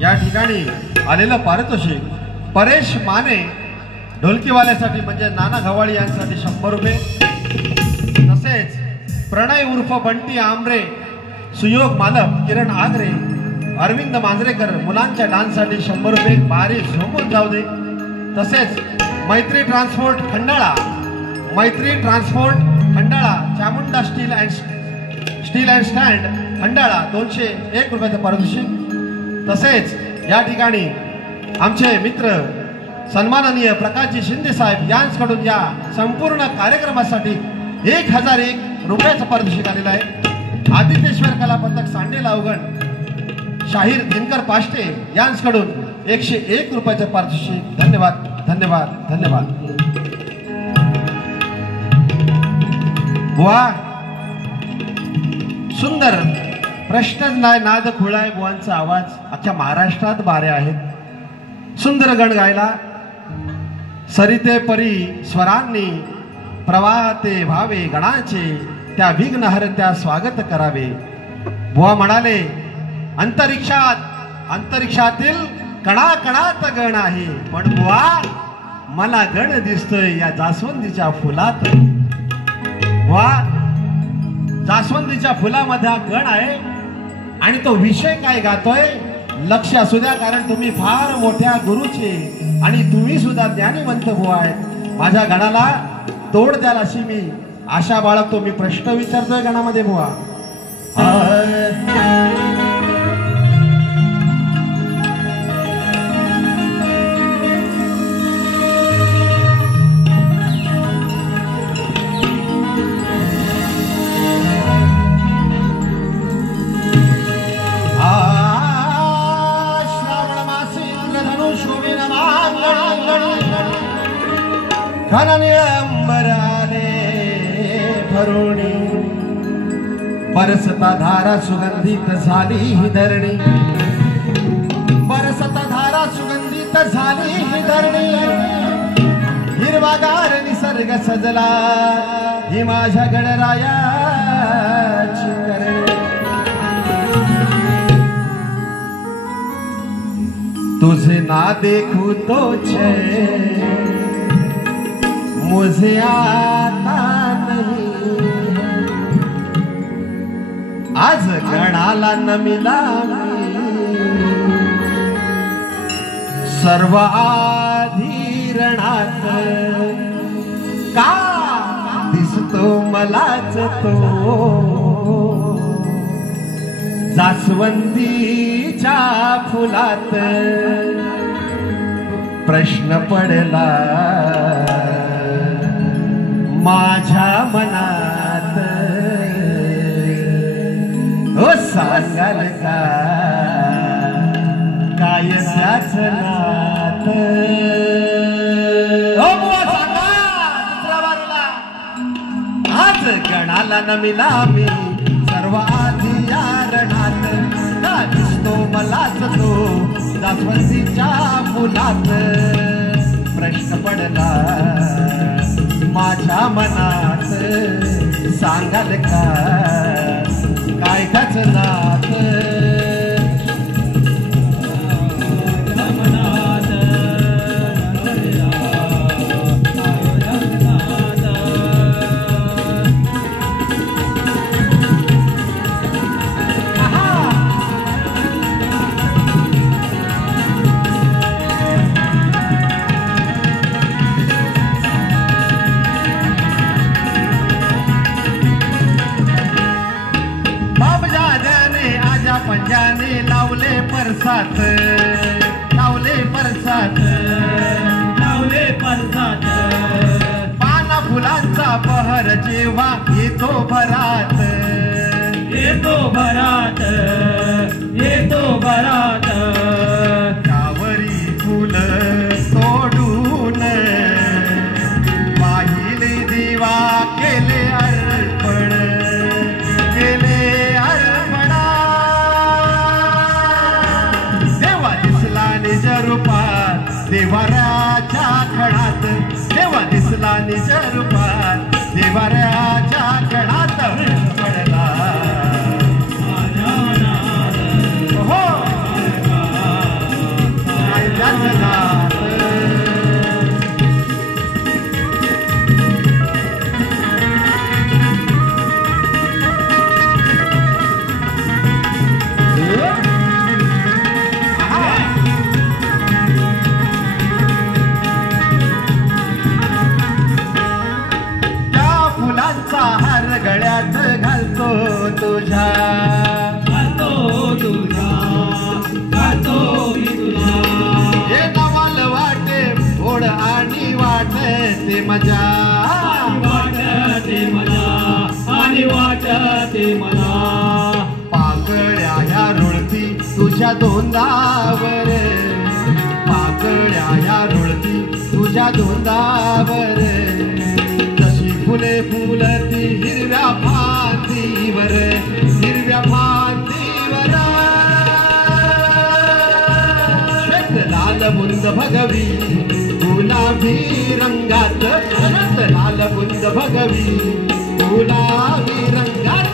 या ठिकाणी आलेलं पारितोषिक परेश माने ढोलकीवाल्यासाठी म्हणजे नाना घवाळी यांसाठी 100 रुपये, तसेच प्रणय उर्फ बंटी आमरे सुयोग मालक किरण आगरे अरविंद मांजरेकर मुलांच्या डान्ससाठी 100 रुपये बारी झोपून जाऊ दे, तसेच मैत्री transport Khandala Chamunda steel and stand Khandala 201 रुपयाचं पारितोषिक, तसेच या ठिकाणी आमचे मित्र सन्माननीय प्रकाशजी शिंदे साहेब यांच्याकडून या संपूर्ण कार्यक्रमासाठी 1001 रुपयाचं पारितोषिक आलेलं आहे। आदित्येश्वर कला पथक सांडेला अवगण शाहीर दिनकर पाष्टे यांच्याकडून 101 रुपयाचं पारितोषिक। धन्यवाद धन्यवाद धन्यवाद। बुवा सुंदर प्रश्नच नाही नाद खुळाय बुवांचा आवाज अख्ख्या महाराष्ट्रात बारे आहेत। सुंदर गण गायला सरिते परी स्वरांनी प्रवाहते भावे गणाचे त्या विघ्नहर्त्या स्वागत करावे। बुवा म्हणाले अंतरिक्षातील कणाकणात गण आहे, पण बुवा मला गण दिसतोय या जास्वंदीच्या फुलात। बुवा जास्वंदीच्या फुलामध्ये गण आहे आणि तो विषय काय गातोय लक्ष असू द्या, कारण तुम्ही फार मोठ्या गुरुचे आणि तुम्ही सुद्धा ज्ञानीवंत बुवा आहेत। माझ्या गणाला तोड द्याल अशी मी आशा बाळगतो। मी प्रश्न विचारतोय गणामध्ये बुवा। बरसता धारा सुगंधित झाली ही धरणी, बरसता धारा सुगंधित झाली ही धरणी, हिरवागार निसर्ग सजला ही माझ्या गणरायाची करणी। तुझे ना देखू तो मुझे आता नहीं, आज गणाला नमिला सर्व आधीरणात का दिसतो मलाच तो जास्वंदीच्या फुलात। प्रश्न पडला माझ्या मनात, हो सांगाल का काय त्याच नात? हो बुवा सांगा दुसऱ्या बारीला। आज गणाला नमिला मी सर्व आधी या रणात, का दिसतो मलाच तो जास्वंदीच्या फुलात। प्रश्न पडला माझ्या मनात, सांगाल का काय त्याच नात? पंजाने लावले परसात, लावले परसात, लावले परसात, पाना फुलांचा बहर जेव्हा येतो भरात, येतो भरात, येतो भरात, त्यावरी फुल तोडून पाहिले दिवा केले अर्पण, केले निज रूपात देवाऱ्याच्या खणात, देवा दिसला निज रूपात देवाऱ्याच्या खणात। पडला हो अंगणात गळ्यात घालतो तुझ्या हे नवाल वाटे ओढ आणि वाटते मजा पाकळ्या ह्या रुळती तुझ्या दोंदावर पाकळ्या ह्या रुळती तुझ्या दोंदावर फुले फुलती हिरव्या फांदीवर हिरव्या फांदीवर श्वेत लाल बुंद भगवी गुलाबी रंगात श्वेत लाल बुंद भगवी गुलाबी रंगात